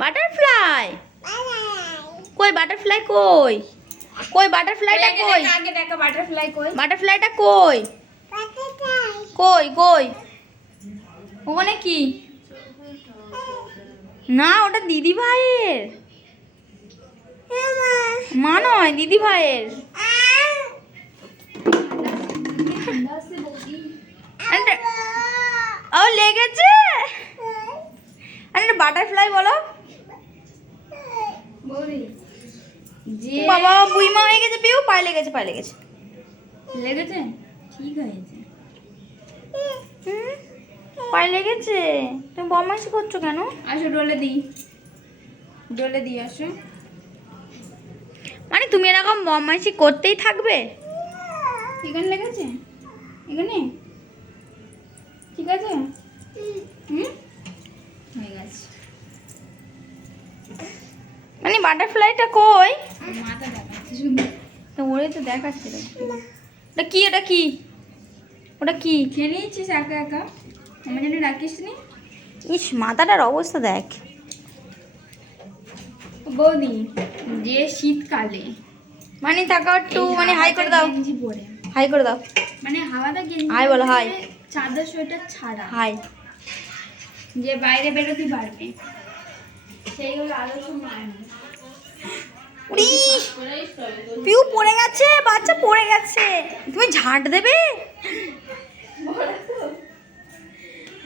Butterfly কই? Butterfly কই? কই বাটারফ্লাইটা কই? আগে দেখো বাটারফ্লাই কই? বাটারফ্লাইটা কই? কই কই? ওখানে কি? না, ওটা দিদি ভাইয়ের। মা নয়, দিদি ভাইয়ের। ও লেগেছে। আরে বাটারফ্লাই বলো। যে বাবা বুইমা হয়ে গেছে, পিউ পায়ে লেগেছে, পায়ে লেগেছে। লেগেছে? ঠিক হয়েছে। পায়ে লেগেছে। তুমি বদমাইশি করছো কেন? আসো ডলে দিই আসো। মানে তুমি এরকম বদমাইশি করতেই থাকবে? এখানে লেগেছে? এখানে ঠিক আছে? হয়ে গেছে। মানে বাটারফ্লাইটা কই? মাথা দেখাচ্ছে শুধু। তো ওরে তো দেখাচ্ছে। ওটা কি? ওটা কি? ওটা কি? খেয়ে নিয়েছিস একা একা? আমার জন্য রাখিস নি? ইস, মাথাটার অবস্থা দেখ। বৌদি, যে শীতকালে মানে তাকাও একটু, মানে হাই করে দাও, গেঞ্জি পরে, হাই করে দাও, মানে হাওয়াটা গেঞ্জি হাই বলো, হাই। পরে, চাদর সোয়েটার ছাড়া হাই। যে বাইরে বেরোতে পারবে, সেই হলো আদর্শ মানুষ। উড়ি, পিউ পড়ে গেছে, বাচ্চা পড়ে গেছে। তুমি ঝাঁট দেবে?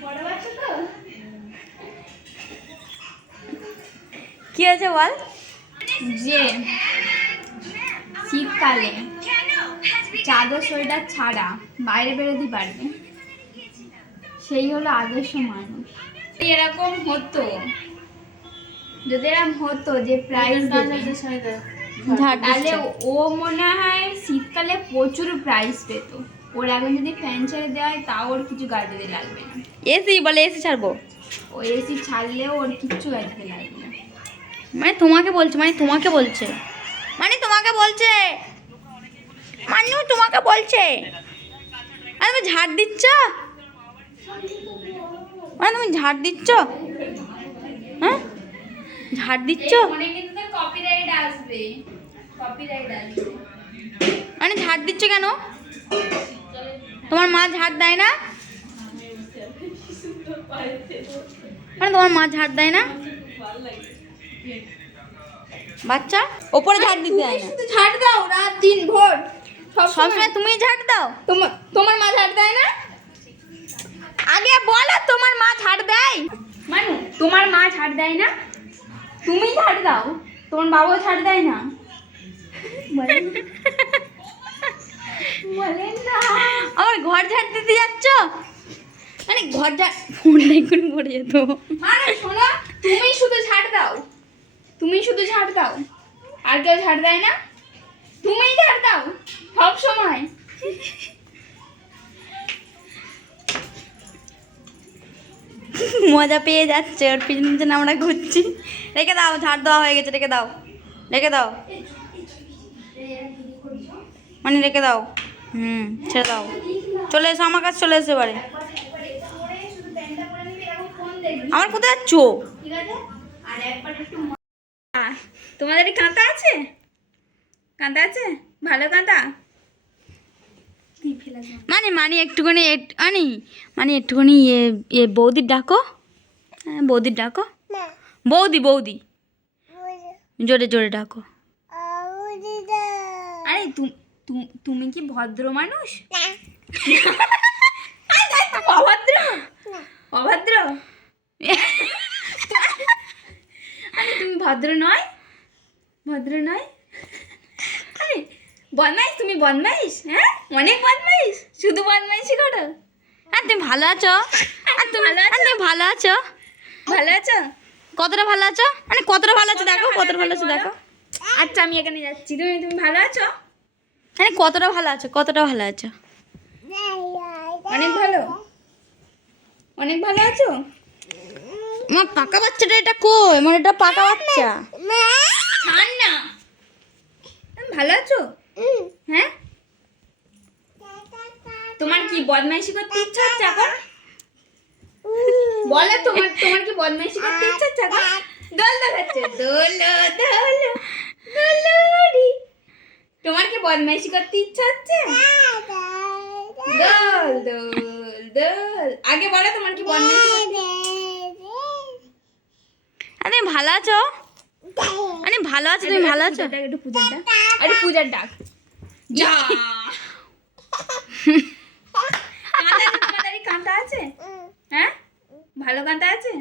বড় বাচ্চা তো? কি আছে বল? যে শীতকালে চাদর সোয়েটার ছাড়া বাইরে বেরোতে পারবে, সেই হলো আদর্শ মানুষ। এরকম হতো, যদি এরকম হতো যে প্রাইজ তাহলে ও মনে হয় শীতকালে প্রচুর প্রাইজ পেত। ওর এখন যদি ফ্যান ছেড়ে দেওয়া হয় তাও ওর কিছু গাড়িতে লাগবে না। এসি বলে, এসি ছাড়বো। ও এসি ছাড়লেও ওর কিচ্ছু গাড়িতে লাগবে না। মানে তোমাকে বলছে, মানে তোমাকে বলছে, মানে তোমাকে বলছে, মানু তোমাকে বলছে। আর তুমি ঝাড় দিচ্ছ? মানে তুমি ঝাড় দিচ্ছ? হ্যাঁ, ঝাড় দিচ্ছ? মানে কিন্তু কপিরাইট আসবে, কপিরাইট আসবে। মানে ঝাড় দিচ্ছ কেন? তোমার মা ঝাড় দেয় না? মানে তোমার মা ঝাড় দেয় না? বাচ্চা ওপরে ঝাড় দিতে দেয় না? শুধু ঝাড় দাও রাত দিন ভোর, সবসময় তুমি ঝাড় দাও? তোমার মা ঝাড় দেয় না? আগে বলো, তোমার মা ঝাড় দেয়? মানু, তোমার মা ঝাড় দেয় না? তুমি ঝাড় দাও, তোমার বাবাও ঝাড় দেয় না? বলেন না। আমার ঘর ঝাড় দিতে যাচ্ছ? মানে ঘর ঝাড়, ফোনটাই করে পড়ে যেত। মানে শোনো, তুমি শুধু ঝাড় দাও, তুমি শুধু ঝাড় দাও, আর কেউ ঝাড় দেয় না? তুমিই ঝাড় দাও সব সময়। মজা পেয়ে যাচ্ছে, ওর পিছনে পিছনে আমরা ঘুরছি। রেখে দাও, ঝাড় দেওয়া হয়ে গেছে, রেখে দাও, রেখে দাও, মানে রেখে দাও। ছেড়ে দাও, চলে এসো আমার কাছে, চলে এসো এবারে। আমার কোথায় যাচ্ছ? ঠিক আছে? আর একবার একটু তোমাদের কাঁথা আছে? কাঁথা আছে? ভালো কাঁথা? মানে মানে একটুখানি আনি, মানে একটুখানি বৌদির ডাকো। হ্যাঁ, বৌদির ডাকো। বৌদি, বৌদি, জোরে জোরে ডাকো। আরে তুমি কি ভদ্র মানুষ? অভদ্র? অভদ্র? আরে তুমি ভদ্র নয়? ভদ্র নয়? আরে বদমাইশ, তুমি বদমাইশ, হ্যাঁ অনেক বদমাইশ, শুধু বদমাইশি করো। আর তুমি ভালো আছো? আর তুমি ভালো আছো? ভালো আছো? কতটা ভালো আছো? মানে কতটা ভালো আছো দেখো, কতটা ভালো আছো দেখো। আচ্ছা আমি এখানে যাচ্ছি, তুমি ভালো আছো? মানে কতটা ভালো আছো, কতটা ভালো আছো? অনেক ভালো, অনেক ভালো আছো? আমার পাকা বাচ্চাটা এটা কই? মানে এটা পাকা বাচ্চা। ছাড় না। ভালো আছো? হ্যাঁ, তোমার কি বদমাইশি করতে ইচ্ছা হচ্ছে এখন? বলো তোমার কি বদমাইশি করতে ইচ্ছা হচ্ছে এখন? দোল দেখাচ্ছে, দোল দোল দোলরি। তোমার কি বদমাইশি করতে ইচ্ছা হচ্ছে? দোল দোল দোল। আগে বলো তোমার কি বদমাইশি করতে? আরে ভালো আছো? আরে ভালো আছো, তুমি ভালো আছো? একটু পূজার ডাক, একটু পূজার ডাক। যা কাঁথা আছে তোমাদের? কাঁথা আছে? হ্যাঁ, ভালো কাঁথা আছে?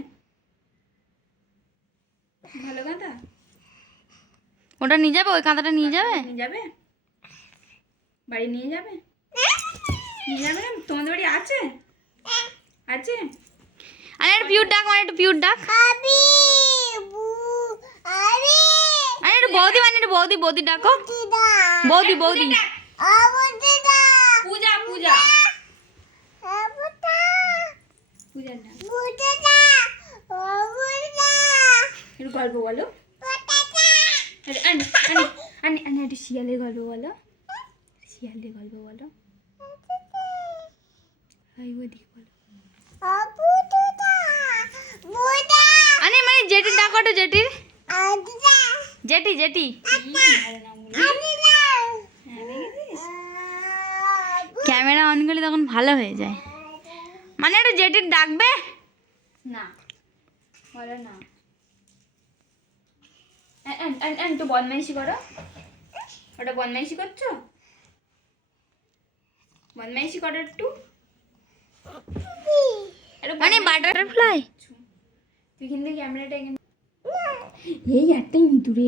ভালো কাঁথা ওটা নিয়ে যাবে, ওই কাঁথাটা নিয়ে যাবে? নিয়ে যাবে, বাড়ি নিয়ে যাবে? নিয়ে যাবে? তোমাদের বাড়ি আছে? আছে? আরে একটু পিউর ডাক, মানে একটু পিউর ডাক। আরে একটু বৌদি, মানে একটু বৌদি, বৌদি ডাকো। বৌদি বৌদি। পূজা পূজা পূজার ডাক। একটু গল্প বলো, একটু শিয়ালের গল্প বলো, শিয়ালের গল্প বলো। ওইদিকে বলো। আরে মানে জেঠির ডাকো, একটু জেঠির। জেঠি জেঠি। ক্যামেরা অন করলে তখন ভালো হয়ে যায়। মানে একটু জেঠির ডাকবে না বলো না। একটু বদমাইশি করো। ওটা বদমাইশি করছো? বদমাইশি করো একটু। মানে বাটারফ্লাই। তুই কিন্তু ক্যামেরাটা এখানে। এই একটাই ইঁদুরে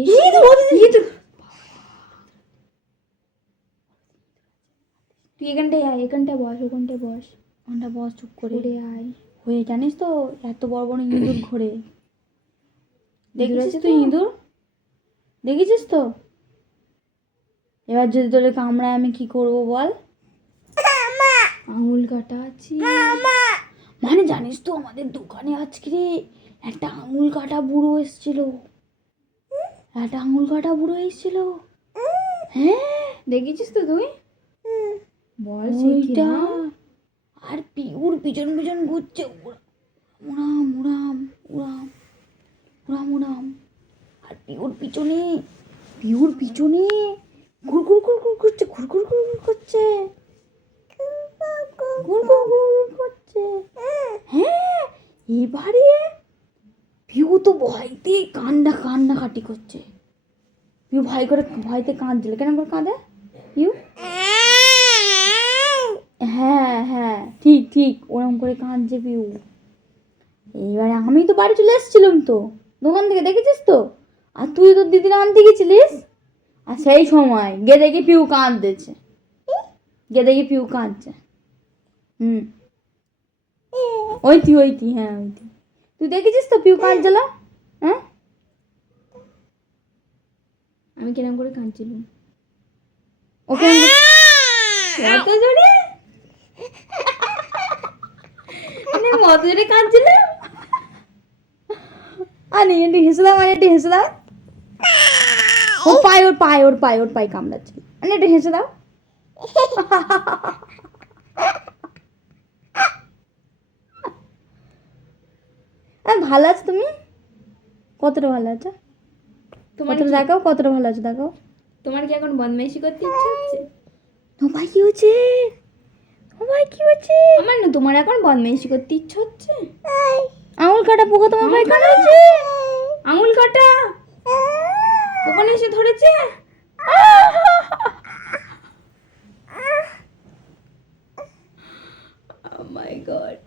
তুই এখানটায় আয়, এখানটায় বস, ওখানটায় বস, ওখানটা বস চুপ করে। ঘুরে আয়। হয়ে জানিস তো এত বড় বড় ইঁদুর ঘোরে। দেখেছিস আছে তুই তো? ইঁদুর? দেখেছিস তো? এবার যদি তোরে কামড়ায় আমি কি করব বল? আঙুল কাটা আছে। মানে জানিস তো আমাদের দোকানে আজকে একটা আঙুল কাটা বুড়ো এসেছিল। একটা আঙুল কাটা বুড়ো এসেছিল। হ্যাঁ দেখেছিস তো তুই? বল ওইটা। আর পিউর পিছন পিছন ঘুরছে, উড়াম উড়াম উড়াম উড়াম উড়াম। আর পিউর পিছনে ঘুর ঘুর ঘুর ঘুর করছে, ঘুর ঘুর ঘুর ঘুর করছে, ঘুর ঘুর ঘুর ঘুর করছে। হ্যাঁ এবারে পিউ তো ভয়তে কান্নাকাটি করছে। পিউ ভয়তে কাঁদছিল। কেন করে কাঁদে পিউ? হ্যাঁ হ্যাঁ ঠিক ঠিক ওরকম করে কাঁদছে পিউ। এইবারে আমি তো বাড়ি চলে এসেছিলাম তো দোকান থেকে, দেখেছিস তো? আর তুই তোর দিদির আনতে গেছিলিস। আর সেই সময় গিয়ে দেখি পিউ কাঁদছে। হুম ওইটি হ্যাঁ ওইটি। তুই দেখেছিস তো পিউ কাঁদছিল? হ্যাঁ আমি কিরম করে কাঁদছিলাম? ওকে এত জোরে? কত জোরে কাঁদছিলাম? আনি একটু হেসে দাও, মানে একটু হেসে দাও। ওর পায়ে কামড়াচ্ছে। মানে একটু হেসে দাও। ভালো আছো তুমি? কতটা ভালো আছো? কতটা দেখাও, কতটা ভালো আছো দেখাও। তোমার কি এখন বদমাইশি করতে ইচ্ছা হচ্ছে? তোমার কি হচ্ছে? আমার না, তোমার এখন বদমাইশি করতে ইচ্ছা হচ্ছে? আঙুল কাটা পোকা তোমার পায়ে কামড়েছে। আঙুল কাটা ওখানে এসে ধরেছে। Oh my God.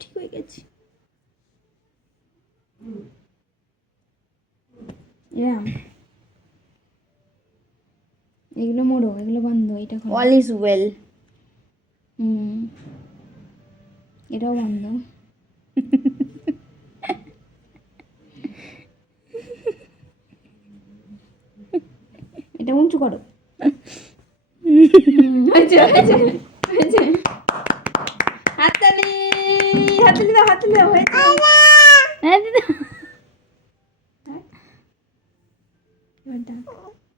ঠিক হয়ে গেছি। এগুলো মোড়ো, এগুলো বন্ধ, এটা অল ইজ ওয়েল। এটাও বন্ধ। এটা উঁচু করো। হাততালি দাও হয়েছে।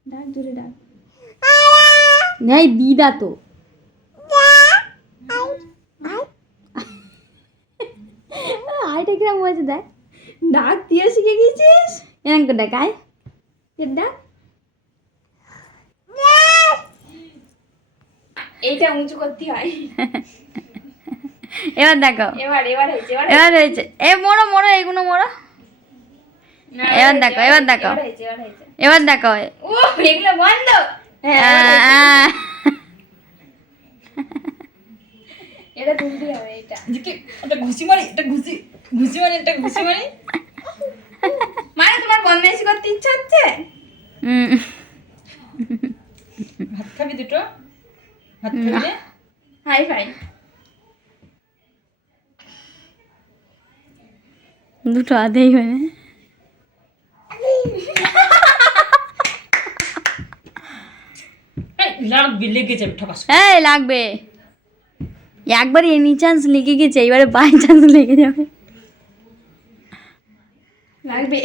ডাক জোরে ডাক। নাই দিদা তো আইটা কিরম হয়েছে দেখ, ডাক দিয়ে শিখে গেছিস? এরকম করে দেখ আয়। ডাক। এইটা উঁচু করতে হয়। এবার দেখো, এবার হয়েছে, এবার হয়েছে। এ মোড়ো মোড়ো এইগুলো মোড়ো। না, এবার দেখো, এবার দেখো, এবার হয়েছে। এবার দেখো। ও এগুলো বন্ধ। হ্যাঁ, এবার হয়েছে। আহ, এটা তুলতে হবে এটা। একটা ঘুষি মারি, একটা ঘুষি মারি, একটা ঘুষি মারি। মানে তোমার বদমাইশি করতে ইচ্ছা হচ্ছে? হুম, ভাত খাবি দুটো? ভাত খাবি রে? Hi fi. দুটো আধেই মানে এই, লাগবি, লেগে যাবে ঠকাস। এই লাগবে। একবার এনি চান্স লেগে গেছে, এবারে বাই চান্স লেগে যাবে। লাগবে।